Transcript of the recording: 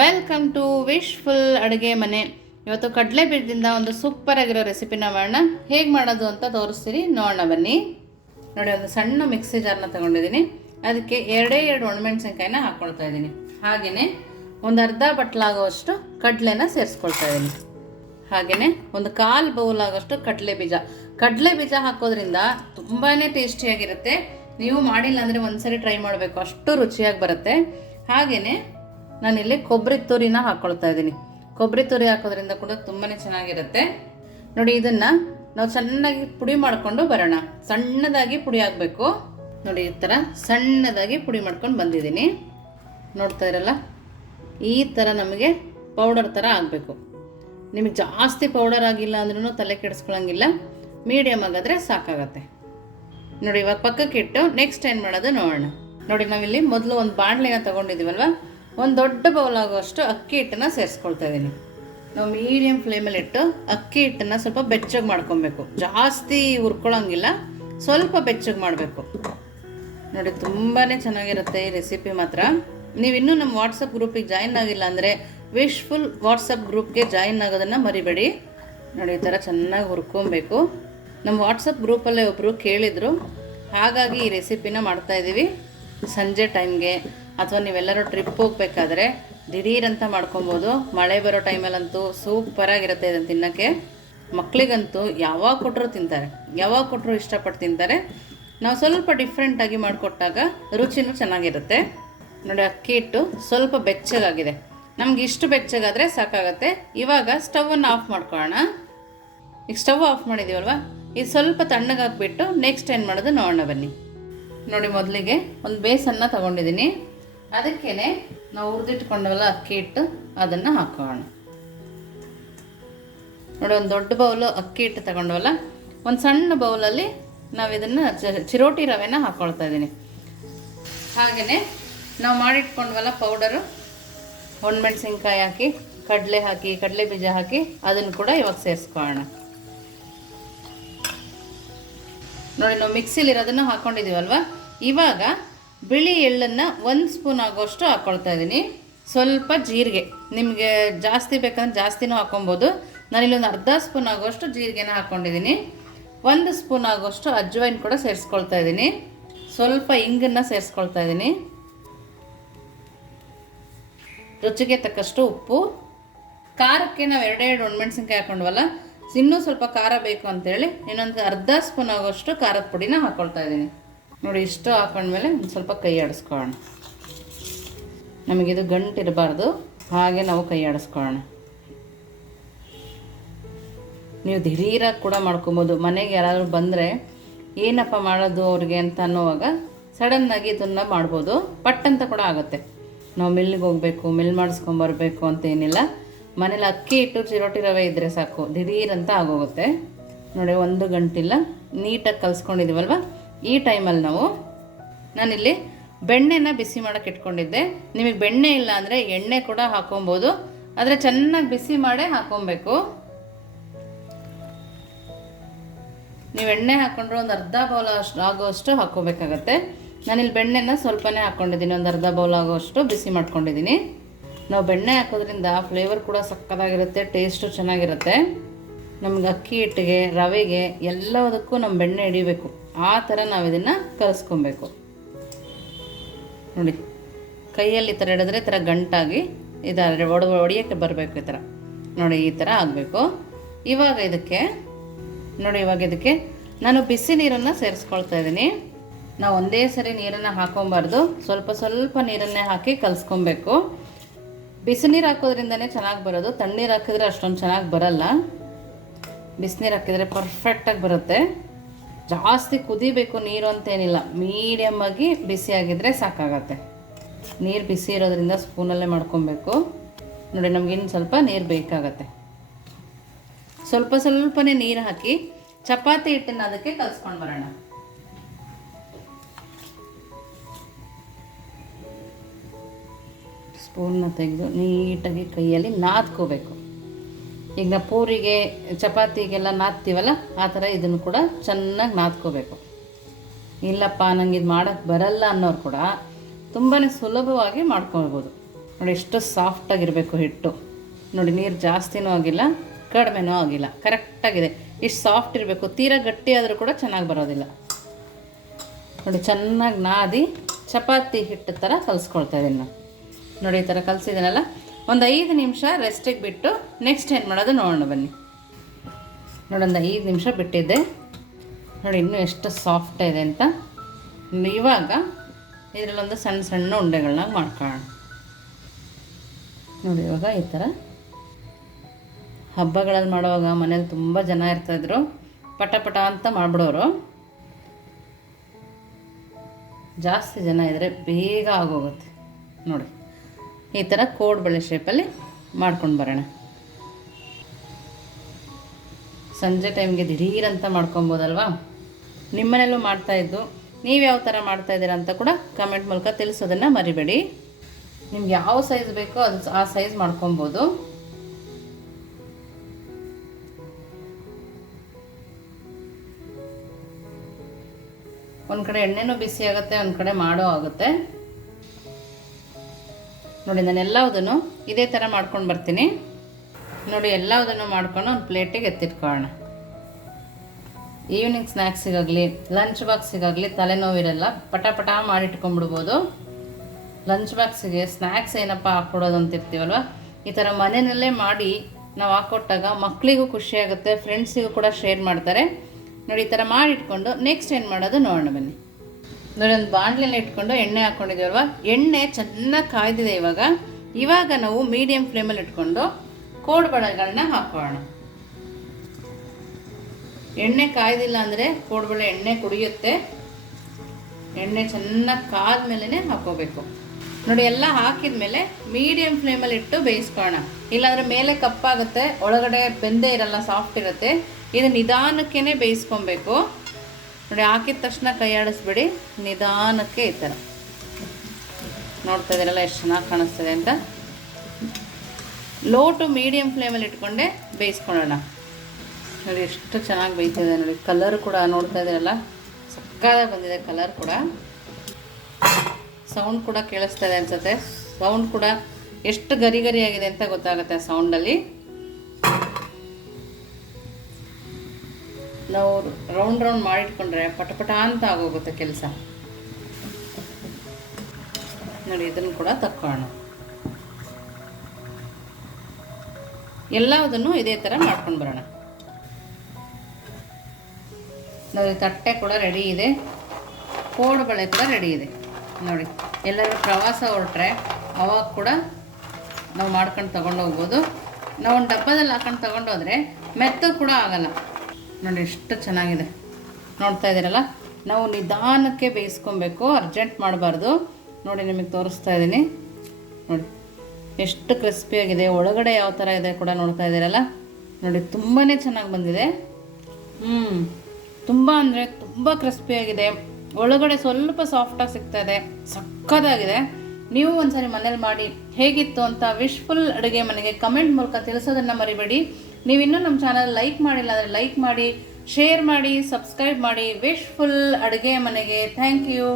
Welcome to wishful ಅಡುಗೆ ಮನೆ. ಇವತ್ತು ಕಡಲೆ ಬೀಜದಿಂದ ಒಂದು ಸೂಪರ್ ಆಗಿರೋ ರೆಸಿಪಿನ ಮಾಡೋಣ. ಹೇಗೆ ಮಾಡೋದು ಅಂತ ತೋರಿಸ್ತೀರಿ. ನೋಡೋಣ ಬನ್ನಿ. ನೋಡಿ, ಒಂದು ಸಣ್ಣ ಮಿಕ್ಸಿ ಜಾರ್ನ ತಗೊಂಡಿದ್ದೀನಿ. ಅದಕ್ಕೆ ಎರಡೇ ಎರಡು ಒಣಮೆಣಸಿನ್ಕಾಯಿನ ಹಾಕ್ಕೊಳ್ತಾ ಇದ್ದೀನಿ. ಹಾಗೆಯೇ ಒಂದು ಅರ್ಧ ಬಟ್ಲಾಗುವಷ್ಟು ಕಡಲೆನ ಸೇರಿಸ್ಕೊಳ್ತಾ ಇದ್ದೀನಿ. ಹಾಗೆಯೇ ಒಂದು ಕಾಲು ಬೌಲ್ ಆಗೋಷ್ಟು ಕಡಲೆ ಬೀಜ. ಕಡಲೆ ಬೀಜ ಹಾಕೋದ್ರಿಂದ ತುಂಬಾ ಟೇಸ್ಟಿಯಾಗಿರುತ್ತೆ ನೀವು ಮಾಡಿಲ್ಲ ಅಂದರೆ ಒಂದ್ಸರಿ ಟ್ರೈ ಮಾಡಬೇಕು. ಅಷ್ಟು ರುಚಿಯಾಗಿ ಬರುತ್ತೆ. ಹಾಗೆಯೇ ನಾನಿಲ್ಲಿ ಕೊಬ್ಬರಿ ತುರಿನ ಹಾಕ್ಕೊಳ್ತಾ ಇದ್ದೀನಿ. ಕೊಬ್ಬರಿ ತುರಿ ಹಾಕೋದ್ರಿಂದ ಕೂಡ ತುಂಬಾ ಚೆನ್ನಾಗಿರುತ್ತೆ. ನೋಡಿ, ಇದನ್ನು ನಾವು ಚೆನ್ನಾಗಿ ಪುಡಿ ಮಾಡಿಕೊಂಡು ಬರೋಣ. ಸಣ್ಣದಾಗಿ ಪುಡಿ ಆಗಬೇಕು ನೋಡಿ, ಈ ಥರ ಸಣ್ಣದಾಗಿ ಪುಡಿ ಮಾಡ್ಕೊಂಡು ಬಂದಿದ್ದೀನಿ. ನೋಡ್ತಾ ಇರಲ್ಲ? ಈ ಥರ ನಮಗೆ ಪೌಡರ್ ಥರ ಆಗಬೇಕು. ನಿಮಗೆ ಜಾಸ್ತಿ ಪೌಡರ್ ಆಗಿಲ್ಲ ಅಂದ್ರೂ ತಲೆ ಕೆಡಿಸ್ಕೊಳಂಗಿಲ್ಲ. ಮೀಡಿಯಮ್ ಆಗಿದ್ರೆ ಸಾಕಾಗತ್ತೆ. ನೋಡಿ, ಇವಾಗ ಪಕ್ಕಕ್ಕೆ ಇಟ್ಟು ನೆಕ್ಸ್ಟ್ ಏನು ಮಾಡೋದು ನೋಡೋಣ. ನೋಡಿ, ನಾವಿಲ್ಲಿ ಮೊದಲು ಒಂದು ಬಾಣಲೆನ ತೊಗೊಂಡಿದ್ದೀವಲ್ವ ಒಂದು ದೊಡ್ಡ ಬೌಲ್ ಆಗುವಷ್ಟು ಅಕ್ಕಿ ಹಿಟ್ಟನ್ನು ಸೇರಿಸ್ಕೊಳ್ತಾ ಇದ್ದೀನಿ ನಾವು ಮೀಡಿಯಮ್ ಫ್ಲೇಮಲ್ಲಿ ಇಟ್ಟು ಅಕ್ಕಿ ಹಿಟ್ಟನ್ನು ಸ್ವಲ್ಪ ಬೆಚ್ಚಗೆ ಮಾಡ್ಕೊಬೇಕು. ಜಾಸ್ತಿ ಹುರ್ಕೊಳ್ಳೋಂಗಿಲ್ಲ ಸ್ವಲ್ಪ ಬೆಚ್ಚಗೆ ಮಾಡಬೇಕು. ನೋಡಿ ತುಂಬಾ ಚೆನ್ನಾಗಿರುತ್ತೆ ಈ ರೆಸಿಪಿ ಮಾತ್ರ. ನೀವಿನ್ನೂ ನಮ್ಮ ವಾಟ್ಸಪ್ ಗ್ರೂಪಿಗೆ ಜಾಯಿನ್ ಆಗಿಲ್ಲ ಅಂದರೆ ವಿಶ್ಫುಲ್ ವಾಟ್ಸಪ್ ಗ್ರೂಪ್ಗೆ ಜಾಯಿನ್ ಆಗೋದನ್ನು ಮರಿಬೇಡಿ. ನೋಡಿ, ಈ ಥರ ಚೆನ್ನಾಗಿ ಹುರ್ಕೊಬೇಕು. ನಮ್ಮ ವಾಟ್ಸಪ್ ಗ್ರೂಪಲ್ಲೇ ಒಬ್ಬರು ಕೇಳಿದರು, ಹಾಗಾಗಿ ಈ ರೆಸಿಪಿನ ಮಾಡ್ತಾಯಿದ್ದೀವಿ ಸಂಜೆ ಟೈಮ್ಗೆ ಅಥವಾ ನೀವೆಲ್ಲರೂ ಟ್ರಿಪ್ ಹೋಗಬೇಕಾದ್ರೆ ದಿಢೀರಂತ ಮಾಡ್ಕೊಬೋದು. ಮಳೆ ಬರೋ ಟೈಮಲ್ಲಂತೂ ಸೂಪರಾಗಿರುತ್ತೆ ಇದನ್ನು ತಿನ್ನೋಕ್ಕೆ. ಮಕ್ಕಳಿಗಂತೂ ಯಾವಾಗ ಕೊಟ್ಟರು ತಿಂತಾರೆ. ಯಾವಾಗ ಕೊಟ್ಟರು ಇಷ್ಟಪಟ್ಟು ತಿಂತಾರೆ. ನಾವು ಸ್ವಲ್ಪ ಡಿಫ್ರೆಂಟಾಗಿ ಮಾಡಿಕೊಟ್ಟಾಗ ರುಚಿನೂ ಚೆನ್ನಾಗಿರುತ್ತೆ. ನೋಡಿ, ಅಕ್ಕಿ ಹಿಟ್ಟು ಸ್ವಲ್ಪ ಬೆಚ್ಚಗಾಗಿದೆ. ನಮ್ಗೆ ಇಷ್ಟು ಬೆಚ್ಚಗಾದರೆ ಸಾಕಾಗತ್ತೆ. ಇವಾಗ ಸ್ಟವನ್ನು ಆಫ್ ಮಾಡ್ಕೊಳ್ಳೋಣ. ಈಗ ಸ್ಟವ್ ಆಫ್ ಮಾಡಿದ್ದೀವಲ್ವ ಇದು ಸ್ವಲ್ಪ ತಣ್ಣಗಾಕ್ಬಿಟ್ಟು ನೆಕ್ಸ್ಟ್ ಏನು ಮಾಡೋದು? ನೋಡೋಣ ಬನ್ನಿ. ನೋಡಿ, ಮೊದಲಿಗೆ ಒಂದು ಬೇಸನ್ನು ತಗೊಂಡಿದ್ದೀನಿ. ಅದಕ್ಕೇ ನಾವು ಹುರಿದಿಟ್ಕೊಂಡವಲ್ಲ ಅಕ್ಕಿ ಹಿಟ್ಟು ಅದನ್ನು ಹಾಕೋಣ. ನೋಡಿ, ಒಂದು ದೊಡ್ಡ ಬೌಲು ಅಕ್ಕಿ ಹಿಟ್ಟು ತಗೊಂಡವಲ್ಲ, ಒಂದು ಸಣ್ಣ ಬೌಲಲ್ಲಿ ನಾವು ಇದನ್ನು ಚಿರೋಟಿ ರವೆನ ಹಾಕ್ಕೊಳ್ತಾ ಇದ್ದೀನಿ ಹಾಗೆಯೇ ನಾವು ಮಾಡಿಟ್ಕೊಂಡವಲ್ಲ ಪೌಡರು, ಒಣಮೆಣ್ಸಿನ್ಕಾಯಿ ಹಾಕಿ, ಕಡಲೆ ಹಾಕಿ, ಕಡಲೆ ಬೀಜ ಹಾಕಿ ಅದನ್ನು ಕೂಡ ಇವಾಗ ಸೇರಿಸ್ಕೊಳ್ಳೋಣ. ನೋಡಿ ನಾವು ಮಿಕ್ಸಿಲಿರೋದನ್ನು ಹಾಕ್ಕೊಂಡಿದ್ದೀವಲ್ವ ಇವಾಗ ಬಿಳಿ ಎಳ್ಳನ್ನು ಒಂದು ಸ್ಪೂನ್ ಆಗೋಷ್ಟು ಹಾಕ್ಕೊಳ್ತಾ ಇದ್ದೀನಿ ಸ್ವಲ್ಪ ಜೀರಿಗೆ. ನಿಮಗೆ ಜಾಸ್ತಿ ಬೇಕಂದ್ರೆ ಜಾಸ್ತಿನೂ ಹಾಕೊಬೋದು. ನಾನಿಲ್ಲೊಂದು ಅರ್ಧ ಸ್ಪೂನ್ ಆಗೋಷ್ಟು ಜೀರಿಗೆನ ಹಾಕ್ಕೊಂಡಿದ್ದೀನಿ ಒಂದು ಸ್ಪೂನ್ ಆಗೋಷ್ಟು ಅಜ್ವೈನ್ ಕೂಡ ಸೇರಿಸ್ಕೊಳ್ತಾ ಇದ್ದೀನಿ ಸ್ವಲ್ಪ ಇಂಗನ್ನು ಸೇರಿಸ್ಕೊಳ್ತಾ ಇದ್ದೀನಿ ರುಚಿಗೆ ತಕ್ಕಷ್ಟು ಉಪ್ಪು. ಖಾರಕ್ಕೆ ನಾವು ಎರಡೆರಡು ಒಣಮೆಣ್ಸಿನ್ಕಾಯಿ ಹಾಕೊಂಡ್ವಲ್ಲ, ಇನ್ನೂ ಸ್ವಲ್ಪ ಖಾರ ಬೇಕು ಅಂತೇಳಿ ಇನ್ನೊಂದು ಅರ್ಧ ಸ್ಪೂನ್ ಆಗೋಷ್ಟು ಖಾರದ ಪುಡಿನ ಹಾಕ್ಕೊಳ್ತಾ ಇದ್ದೀನಿ ನೋಡಿ, ಇಷ್ಟು ಹಾಕೊಂಡ್ಮೇಲೆ ಒಂದು ಸ್ವಲ್ಪ ಕೈ ಆಡಿಸ್ಕೊಳ್ಳೋಣ. ನಮಗಿದು ಗಂಟಿರಬಾರ್ದು, ಹಾಗೆ ನಾವು ಕೈ ಆಡಿಸ್ಕೊಳ್ಳೋಣ. ನೀವು ಧೀರಾಗಿ ಕೂಡ ಮಾಡ್ಕೊಬೋದು. ಮನೆಗೆ ಯಾರಾದರೂ ಬಂದರೆ ಏನಪ್ಪ ಮಾಡೋದು ಅವ್ರಿಗೆ ಅಂತ ಅನ್ನೋವಾಗ ಸಡನ್ನಾಗಿ ಇದನ್ನು ಮಾಡ್ಬೋದು. ಪಟ್ ಅಂತ ಕೂಡ ಆಗುತ್ತೆ. ನಾವು ಮಿಲ್ಗೆ ಹೋಗಬೇಕು, ಮಿಲ್ ಮಾಡಿಸ್ಕೊಂಬರ್ಬೇಕು ಅಂತ ಏನಿಲ್ಲ. ಮನೇಲಿ ಅಕ್ಕಿ ಇಟ್ಟು ಚಿರೋಟಿ ರವೆ ಇದ್ದರೆ ಸಾಕು. ದಿಢೀರಂತ ಆಗೋಗುತ್ತೆ. ನೋಡಿ, ಒಂದು ಗಂಟಿಲ್ಲ. ನೀಟಾಗಿ ಕಲಿಸ್ಕೊಂಡಿದ್ದೀವಲ್ವ ಈ ಟೈಮಲ್ಲಿ ನಾವು ನಾನಿಲ್ಲಿ ಬೆಣ್ಣೆನ ಬಿಸಿ ಮಾಡೋಕೆ ಇಟ್ಕೊಂಡಿದ್ದೆ. ನಿಮಗೆ ಬೆಣ್ಣೆ ಇಲ್ಲ ಅಂದರೆ ಎಣ್ಣೆ ಕೂಡ ಹಾಕೊಬೋದು. ಆದರೆ ಚೆನ್ನಾಗಿ ಬಿಸಿ ಮಾಡೇ ಹಾಕೊಬೇಕು. ನೀವು ಎಣ್ಣೆ ಹಾಕೊಂಡ್ರೆ ಒಂದು ಅರ್ಧ ಬೌಲ್ ಅಷ್ಟು ಆಗೋಷ್ಟು ಹಾಕ್ಕೋಬೇಕಾಗತ್ತೆ ನಾನಿಲ್ಲಿ ಬೆಣ್ಣೆನ ಸ್ವಲ್ಪನೇ ಹಾಕ್ಕೊಂಡಿದ್ದೀನಿ ಒಂದು ಅರ್ಧ ಬೌಲ್ ಆಗೋಷ್ಟು ಬಿಸಿ ಮಾಡ್ಕೊಂಡಿದ್ದೀನಿ. ನಾವು ಬೆಣ್ಣೆ ಹಾಕೋದ್ರಿಂದ ಫ್ಲೇವರ್ ಕೂಡ ಸಕ್ಕತ್ತಾಗಿರುತ್ತೆ ಟೇಸ್ಟು ಚೆನ್ನಾಗಿರುತ್ತೆ. ನಮ್ಗೆ ಅಕ್ಕಿ ಹಿಟ್ಟಿಗೆ, ರವೆಗೆ ಎಲ್ಲದಕ್ಕೂ ನಮ್ಮ ಬೆಣ್ಣೆ ಹಿಡಿಬೇಕು. ಆ ಥರ ನಾವು ಇದನ್ನು ಕಲಿಸ್ಕೊಬೇಕು. ನೋಡಿ, ಕೈಯಲ್ಲಿ ಈ ಥರ ಹಿಡಿದ್ರೆ ಈ ಥರ ಗಂಟಾಗಿ ಇದಾದರೆ ಒಡ, ಒಡಿಯೋಕ್ಕೆ ಬರಬೇಕು ಈ ಥರ. ನೋಡಿ, ಈ ಥರ ಆಗಬೇಕು. ಇವಾಗ ಇದಕ್ಕೆ, ನೋಡಿ, ಇವಾಗ ಇದಕ್ಕೆ ನಾನು ಬಿಸಿ ನೀರನ್ನು ಸೇರಿಸ್ಕೊಳ್ತಾ ಇದ್ದೀನಿ. ನಾವು ಒಂದೇ ಸರಿ ನೀರನ್ನು ಹಾಕೊಬಾರ್ದು. ಸ್ವಲ್ಪ ಸ್ವಲ್ಪ ನೀರನ್ನೇ ಹಾಕಿ ಕಲಿಸ್ಕೊಬೇಕು. ಬಿಸಿ ನೀರು ಹಾಕೋದ್ರಿಂದನೇ ಚೆನ್ನಾಗಿ ಬರೋದು. ತಣ್ಣೀರು ಹಾಕಿದ್ರೆ ಅಷ್ಟೊಂದು ಚೆನ್ನಾಗಿ ಬರಲ್ಲ. ಬಿಸಿನೀರು ಹಾಕಿದರೆ ಪರ್ಫೆಕ್ಟಾಗಿ ಬರುತ್ತೆ. ಜಾಸ್ತಿ ಕುದಿಬೇಕು ನೀರು ಅಂತೇನಿಲ್ಲ. ಮೀಡಿಯಮ್ಮಾಗಿ ಬಿಸಿಯಾಗಿದ್ದರೆ ಸಾಕಾಗತ್ತೆ. ನೀರು ಬಿಸಿ ಇರೋದ್ರಿಂದ ಸ್ಪೂನಲ್ಲೇ ಮಾಡ್ಕೊಬೇಕು. ನೋಡಿ ನಮಗಿನ್ನು ಸ್ವಲ್ಪ ನೀರು ಬೇಕಾಗತ್ತೆ. ಸ್ವಲ್ಪ ಸ್ವಲ್ಪನೇ ನೀರು ಹಾಕಿ ಚಪಾತಿ ಹಿಟ್ಟನ್ನು ಅದಕ್ಕೆ ಕಲಿಸ್ಕೊಂಡು ಬರೋಣ. ಸ್ಪೂನ್ನ ತೆಗೆದು ನೀಟಾಗಿ ಕೈಯಲ್ಲಿ ನಾದ್ಕೋಬೇಕು. ಈಗ ನಾವು ಪೂರಿಗೆ, ಚಪಾತಿಗೆಲ್ಲ ನಾದ್ತೀವಲ್ಲ, ಆ ಥರ ಇದನ್ನು ಕೂಡ ಚೆನ್ನಾಗಿ ನಾದ್ಕೋಬೇಕು. ಇಲ್ಲಪ್ಪ, ನಂಗೆ ಇದು ಮಾಡೋಕ್ಕೆ ಬರಲ್ಲ ಅನ್ನೋರು ಕೂಡ ತುಂಬಾ ಸುಲಭವಾಗಿ ಮಾಡ್ಕೊಳ್ಬೋದು. ನೋಡಿ, ಎಷ್ಟು ಸಾಫ್ಟಾಗಿರಬೇಕು ಹಿಟ್ಟು. ನೋಡಿ, ನೀರು ಜಾಸ್ತಿನೂ ಆಗಿಲ್ಲ, ಕಡಿಮೆನೂ ಆಗಿಲ್ಲ. ಕರೆಕ್ಟಾಗಿದೆ ಇಷ್ಟು ಸಾಫ್ಟ್ ಇರಬೇಕು. ತೀರಾ ಗಟ್ಟಿ ಆದರೂ ಕೂಡ ಚೆನ್ನಾಗಿ ಬರೋದಿಲ್ಲ. ನೋಡಿ, ಚೆನ್ನಾಗಿ ನಾದಿ ಚಪಾತಿ ಹಿಟ್ಟು ಥರ ಕಲಿಸ್ಕೊಳ್ತಾ ಇದ್ದೀನಿ ನೋಡಿ, ಈ ಥರ ಕಲಿಸಿದ್ದೀನಲ್ಲ? ಒಂದು ಐದು ನಿಮಿಷ ರೆಸ್ಟಿಗೆ ಬಿಟ್ಟು ನೆಕ್ಸ್ಟ್ ಏನು ಮಾಡೋದು ನೋಡೋಣ ಬನ್ನಿ. ನೋಡಿ ಒಂದು ಐದು ನಿಮಿಷ ಬಿಟ್ಟಿದ್ದೆ. ನೋಡಿ, ಇನ್ನೂ ಎಷ್ಟು ಸಾಫ್ಟ್ ಇದೆ ಅಂತ. ಇವಾಗ ಇದರಲ್ಲೊಂದು ಸಣ್ಣ ಸಣ್ಣ ಉಂಡೆಗಳನ್ನ ಮಾಡ್ಕೊಳ್ಳೋಣ. ನೋಡಿ, ಇವಾಗ ಈ ಥರ. ಹಬ್ಬಗಳಲ್ಲಿ ಮಾಡುವಾಗ ಮನೇಲಿ ತುಂಬ ಜನ ಇರ್ತಾಯಿದ್ರು. ಪಟ ಪಟ ಅಂತ ಮಾಡಿಬಿಡೋರು. ಜಾಸ್ತಿ ಜನ ಇದ್ದರೆ ಬೇಗ ಆಗೋಗುತ್ತೆ. ನೋಡಿ. ಈ ಥರ ಕೋಡ್ ಬಳೆ ಶೇಪಲ್ಲಿ ಮಾಡ್ಕೊಂಡು ಬರೋಣ. ಸಂಜೆ ಟೈಮ್ಗೆ ದಿಢೀರಂತ ಮಾಡ್ಕೊಬೋದಲ್ವಾ? ನಿಮ್ಮನೇಲೂ ಮಾಡ್ತಾಯಿದ್ದು ನೀವು ಯಾವ ಥರ ಮಾಡ್ತಾ ಇದ್ದೀರಾ ಅಂತ ಕೂಡ ಕಮೆಂಟ್ ಮೂಲಕ ತಿಳಿಸೋದನ್ನು ಮರಿಬೇಡಿ. ನಿಮ್ಗೆ ಯಾವ ಸೈಜ್ ಬೇಕೋ ಅದು ಆ ಸೈಜ್ ಮಾಡ್ಕೊಬೋದು. ಒಂದು ಕಡೆ ಎಣ್ಣೆನೂ ಬಿಸಿ ಆಗುತ್ತೆ, ಒಂದು ಕಡೆ ಮಾಡೋ ಆಗುತ್ತೆ. ನೋಡಿ, ನಾನು ಎಲ್ಲವುದನ್ನು ಇದೇ ಥರ ಮಾಡ್ಕೊಂಡು ಬರ್ತೀನಿ. ನೋಡಿ, ಎಲ್ಲವುದನ್ನು ಮಾಡ್ಕೊಂಡು ಒಂದು ಪ್ಲೇಟಿಗೆ ಎತ್ತಿಟ್ಕೊಳ್ಳೋಣ. ಈವ್ನಿಂಗ್ ಸ್ನ್ಯಾಕ್ಸಿಗಾಗಲಿ ಲಂಚ್ ಬಾಕ್ಸಿಗಾಗಲಿ ತಲೆನೋವಿರಲ್ಲ ಪಟ ಪಟ ಮಾಡಿಟ್ಕೊಂಡ್ಬಿಡ್ಬೋದು ಲಂಚ್ ಬಾಕ್ಸಿಗೆ ಸ್ನ್ಯಾಕ್ಸ್ ಏನಪ್ಪ ಹಾಕ್ಕೊಡೋದು ಅಂತಿರ್ತೀವಲ್ವ? ಈ ಥರ ಮನೆಯಲ್ಲೇ ಮಾಡಿ ನಾವು ಹಾಕ್ಕೊಟ್ಟಾಗ ಮಕ್ಕಳಿಗೂ ಖುಷಿಯಾಗುತ್ತೆ ಫ್ರೆಂಡ್ಸಿಗೂ ಕೂಡ ಶೇರ್ ಮಾಡ್ತಾರೆ. ನೋಡಿ, ಈ ಥರ ಮಾಡಿಟ್ಕೊಂಡು ನೆಕ್ಸ್ಟ್ ಏನು ಮಾಡೋದು ನೋಡೋಣ ಬನ್ನಿ. ನೋಡಿ ಒಂದು ಬಾಣಲೆಲ್ಲ ಇಟ್ಕೊಂಡು ಎಣ್ಣೆ ಹಾಕ್ಕೊಂಡಿದ್ದೀವಲ್ವ ಎಣ್ಣೆ ಚೆನ್ನಾಗಿ ಕಾಯ್ದಿದೆ ಇವಾಗ. ಇವಾಗ ನಾವು ಮೀಡಿಯಂ ಫ್ಲೇಮಲ್ಲಿ ಇಟ್ಕೊಂಡು ಕೋಡ್ಬಳೆಗಳನ್ನ ಹಾಕೋಣ. ಎಣ್ಣೆ ಕಾಯ್ದಿಲ್ಲ ಅಂದರೆ ಕೋಡ್ಬಳೆ ಎಣ್ಣೆ ಕುಡಿಯುತ್ತೆ. ಎಣ್ಣೆ ಚೆನ್ನಾಗಿ ಕಾದ್ಮೇಲೆ ಹಾಕೋಬೇಕು. ನೋಡಿ, ಎಲ್ಲ ಹಾಕಿದ ಮೇಲೆ ಮೀಡಿಯಮ್ ಫ್ಲೇಮಲ್ಲಿ ಇಟ್ಟು ಬೇಯಿಸ್ಕೋಣ ಇಲ್ಲಾಂದ್ರೆ ಮೇಲೆ ಕಪ್ಪಾಗುತ್ತೆ, ಒಳಗಡೆ ಬೆಂದೇ ಇರಲ್ಲ ಸಾಫ್ಟ್ ಇರುತ್ತೆ. ಇದು ನಿಧಾನಕ್ಕೇ ಬೇಯಿಸ್ಕೊಬೇಕು. ನೋಡಿ, ಹಾಕಿದ ತಕ್ಷಣ ಕೈ ನಿಧಾನಕ್ಕೆ ಈ ಥರ ನೋಡ್ತಾ ಇದ್ದೀರಲ್ಲ, ಎಷ್ಟು ಚೆನ್ನಾಗಿ ಕಾಣಿಸ್ತದೆ ಅಂತ. ಲೋ ಟು ಮೀಡಿಯಮ್ ಫ್ಲೇಮಲ್ಲಿ ಇಟ್ಕೊಂಡೆ ಬೇಯಿಸ್ಕೊಳ್ಳೋಣ. ನೋಡಿ, ಎಷ್ಟು ಚೆನ್ನಾಗಿ ಬೇಯ್ತಿದೆ ನೋಡಿ. ಕಲರ್ ಕೂಡ ನೋಡ್ತಾ ಇದ್ದೀರಲ್ಲ ಸಕ್ಕದಾಗಿ ಬಂದಿದೆ ಕಲರ್ ಕೂಡ. ಸೌಂಡ್ ಕೂಡ ಕೇಳಿಸ್ತಾ ಇದೆ ಅನ್ಸುತ್ತೆ. ಸೌಂಡ್ ಕೂಡ ಎಷ್ಟು ಗರಿ ಗರಿಯಾಗಿದೆ ಅಂತ ಗೊತ್ತಾಗುತ್ತೆ ಆ ಸೌಂಡಲ್ಲಿ. ನಾವು ರೌಂಡ್ ರೌಂಡ್ ಮಾಡಿಟ್ಕೊಂಡ್ರೆ ಪಟಪಟ ಅಂತ ಆಗೋಗುತ್ತೆ ಕೆಲಸ. ನೋಡಿ, ಇದನ್ನು ಕೂಡ ತಕ್ಕೋಣ ಎಲ್ಲದನ್ನು ಇದೇ ಥರ ಮಾಡ್ಕೊಂಡು ಬರೋಣ. ನೋಡಿ, ತಟ್ಟೆ ಕೂಡ ರೆಡಿ ಇದೆ. ಕೋಡು ಬಳೆ ಕೂಡ ರೆಡಿ ಇದೆ. ನೋಡಿ, ಎಲ್ಲರೂ ಪ್ರವಾಸ ಹೊರಟ್ರೆ ಅವಾಗ ಕೂಡ ನಾವು ಮಾಡ್ಕೊಂಡು ತಗೊಂಡು ಹೋಗ್ಬೋದು. ನಾವು ಒಂದು ಡಬ್ಬದಲ್ಲಿ ಹಾಕೊಂಡು ತಗೊಂಡೋದ್ರೆ ಮೆತ್ತ ಕೂಡ ಆಗಲ್ಲ. ನೋಡಿ ಎಷ್ಟು ಚೆನ್ನಾಗಿದೆ. ನೋಡ್ತಾ ಇದ್ದೀರಲ್ಲ? ನಾವು ನಿಧಾನಕ್ಕೆ ಬೇಯಿಸ್ಕೊಬೇಕು, ಅರ್ಜೆಂಟ್ ಮಾಡಬಾರ್ದು. ನೋಡಿ ನಿಮಗೆ ತೋರಿಸ್ತಾ ಇದ್ದೀನಿ. ನೋಡಿ, ಎಷ್ಟು ಕ್ರಿಸ್ಪಿಯಾಗಿದೆ, ಒಳಗಡೆ ಯಾವ ಥರ ಇದೆ ಕೂಡ ನೋಡ್ತಾ ಇದ್ದೀರಲ್ಲ? ನೋಡಿ ತುಂಬಾ ಚೆನ್ನಾಗಿ ಬಂದಿದೆ. ಹ್ಞೂ ತುಂಬ ಅಂದರೆ ತುಂಬ ಕ್ರಿಸ್ಪಿಯಾಗಿದೆ. ಒಳಗಡೆ ಸ್ವಲ್ಪ ಸಾಫ್ಟಾಗಿ ಸಿಗ್ತಾ ಇದೆ ಸಕ್ಕದಾಗಿದೆ ನೀವು ಒಂದ್ಸರಿ ಮನೇಲಿ ಮಾಡಿ, ಹೇಗಿತ್ತು ಅಂತ ವಿಶ್ಫುಲ್ ಅಡುಗೆ ಮನೆಗೆ ಕಮೆಂಟ್ ಮೂಲಕ ತಿಳಿಸೋದನ್ನು ಮರಿಬೇಡಿ. ನೀವಿನ್ನೂ ನಮ್ಮ ಚಾನಲ್ ಲೈಕ್ ಮಾಡಿಲ್ಲ ಅಂದರೆ ಲೈಕ್ ಮಾಡಿ ಶೇರ್ ಮಾಡಿ ಸಬ್ಸ್ಕ್ರೈಬ್ ಮಾಡಿ. ವಿಶ್ ಫುಲ್ ಅಡುಗೆ ಮನೆಗೆ. Thank you